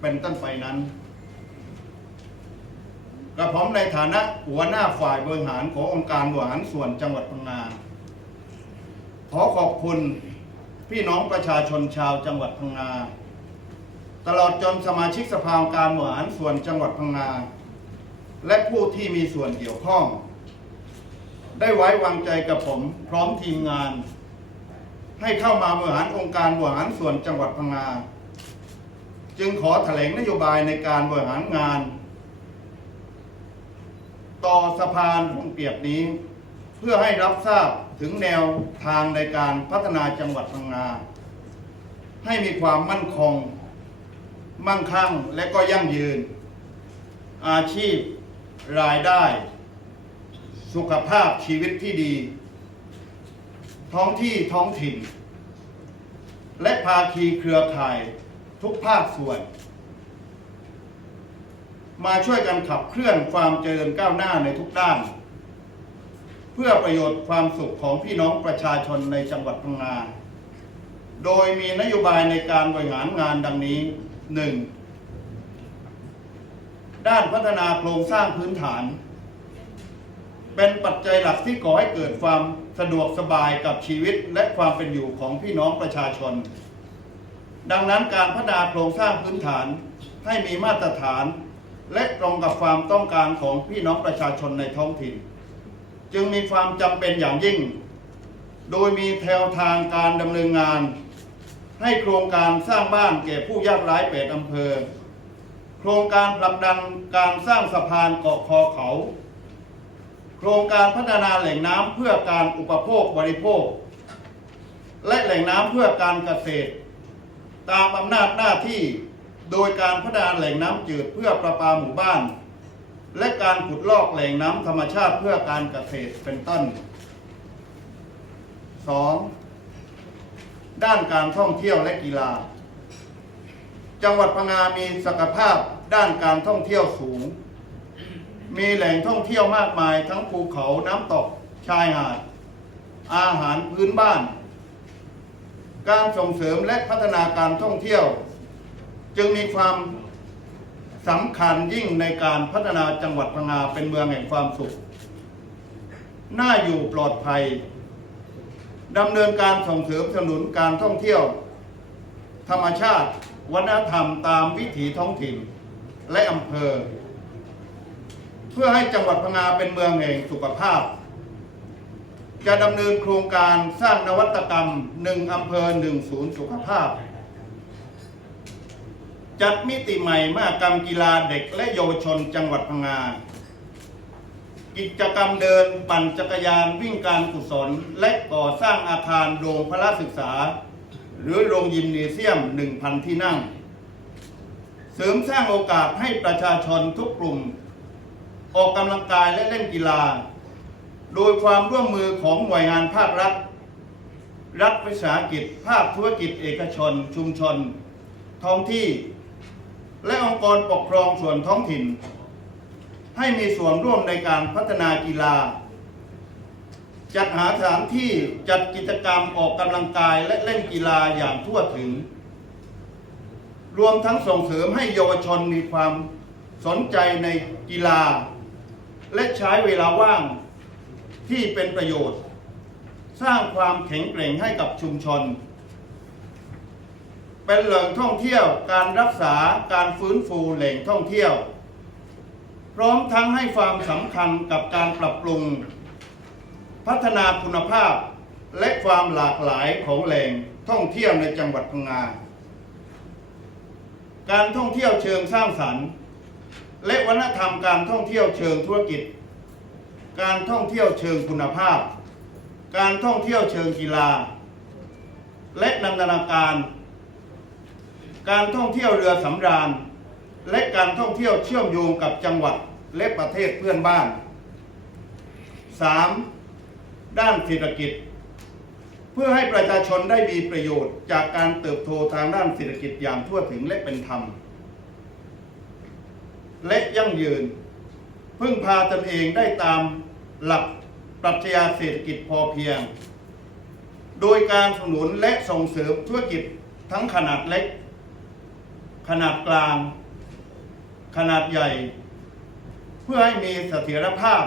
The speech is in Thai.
เป็นต้นไปนั้นกระผมในฐานะหัวหน้าฝ่ายบริหารขององค์การบริหารส่วนจังหวัดพังงาขอขอบคุณพี่น้องประชาชนชาวจังหวัดพังงาตลอดจนสมาชิกสภาองค์การบริหารส่วนจังหวัดพังงาและผู้ที่มีส่วนเกี่ยวข้อง ได้ไว้วางใจกับผมพร้อมทีมงาน ให้เข้ามาบริหารองค์การบริหารส่วนจังหวัดพังงา จึงขอแถลงนโยบายในการบริหารงาน ต่อสะพานห่วงเปรียบนี้ เพื่อให้รับทราบถึงแนวทางในการพัฒนาจังหวัดพังงาให้มีความมั่นคง มั่งคั่งและก็ยั่งยืน อาชีพรายได้ สุขภาพชีวิตที่ดี ท้องที่ท้องถิ่น และภาคีเครือข่าย ทุกภาคส่วน มาช่วยกันขับเคลื่อนความเจริญก้าวหน้าในทุกด้าน เพื่อประโยชน์ความสุขของพี่น้องประชาชนในจังหวัดพังงาโดยมีนโยบายในการบริหารงานดังนี้ 1. ด้านพัฒนาโครงสร้างพื้นฐาน เป็นปัจจัยหลักที่ก่อให้เกิดความสะดวกสบายกับชีวิตและความเป็นอยู่ของพี่น้องประชาชน ดังนั้นการพัฒนาโครงสร้างพื้นฐานให้มีมาตรฐาน และตรงกับความต้องการของพี่น้องประชาชนในท้องถิ่น จึงมีความจำเป็นอย่างยิ่ง โดยมีแนวทางการดำเนินงาน ให้โครงการสร้างบ้านแก่ผู้ยากไร้แปดอำเภอ โครงการผลักดันการสร้างสะพานเกาะคอเขา โครงการพัฒนาแหล่งน้ำเพื่อการอุปโภคบริโภค และแหล่งน้ำเพื่อการเกษตร ตามอำนาจหน้าที่โดยการพัฒนาแหล่งน้ำจืดเพื่อประปาหมู่บ้าน และการขุดลอกแหล่งน้ำธรรมชาติเพื่อการเกษตรเป็นต้น 2. ด้านการท่องเที่ยวและกีฬา จังหวัดพังงามีศักยภาพด้านการท่องเที่ยวสูง มีแหล่งท่องเที่ยวมากมายทั้งภูเขาน้ำตกชายหาด อาหารพื้นบ้าน การส่งเสริมและพัฒนาการท่องเที่ยว จึงมีความสำคัญยิ่งในการพัฒนาจังหวัดพังงาเป็นเมืองแห่งความสุข น่าอยู่ปลอดภัยดำเนินการส่งเสริมสนุนการท่องเที่ยว ธรรมชาติ วัฒนธรรมตามวิถีท้องถิ่นและอำเภอ เพื่อให้จังหวัดพังงาเป็นเมืองแห่งสุขภาพ จะดำเนินโครงการสร้างนวัตกรรมหนึ่งอำเภอหนึ่งศูนย์สุขภาพ จัดมิติใหม่มหกรรมกีฬาเด็กและเยาวชนจังหวัดพังงา กิจกรรมเดินปั่นจักรยานวิ่งการกุศล และก่อสร้างอาคารโรงพละศึกษา หรือโรงยิมเนเซียม 1,000 ที่นั่ง เสริมสร้างโอกาสให้ประชาชนทุกกลุ่ม ออกกำลังกายและเล่นกีฬา โดยความร่วมมือของหน่วยงานภาครัฐ รัฐวิสาหกิจ ภาคธุรกิจเอกชน ชุมชน ท้องที่ และองค์กรปกครองส่วนท้องถิ่น ให้มีส่วนร่วมในการพัฒนากีฬา จัดหาสถานที่จัดกิจกรรมออกกำลังกายและเล่นกีฬาอย่างทั่วถึง รวมทั้งส่งเสริมให้เยาวชนมีความสนใจในกีฬา และใช้เวลาว่าง ที่เป็นประโยชน์ สร้างความแข็งแกร่งให้กับชุมชน เป็นแหล่งท่องเที่ยวการรักษาการฟื้นฟูแหล่งท่องเที่ยว พร้อมทั้งให้ความสำคัญกับการปรับปรุง พัฒนาคุณภาพและความหลากหลายของแหล่งท่องเที่ยวในจังหวัดพังงา การท่องเที่ยวเชิงสร้างสรรค์ และวัฒนธรรมการท่องเที่ยวเชิงธุรกิจ การท่องเที่ยวเชิงคุณภาพ การท่องเที่ยวเชิงกีฬา และนันทนาการ การท่องเที่ยวเรือสำราญ และการท่องเที่ยวเชื่อมโยงกับจังหวัดและประเทศเพื่อนบ้าน 3. ด้านเศรษฐกิจ เพื่อให้ประชาชนได้มีประโยชน์จากการเติบโตทางด้านเศรษฐกิจอย่างทั่วถึงและเป็นธรรม และยั่งยืน พึ่งพาตนเองได้ตาม หลักปรัชญาเศรษฐกิจพอเพียง โดยการสนับสนุนและส่งเสริมธุรกิจทั้งขนาดเล็กขขนาดกลาง ขนาดใหญ่ เพื่อให้มีเสถียรภาพ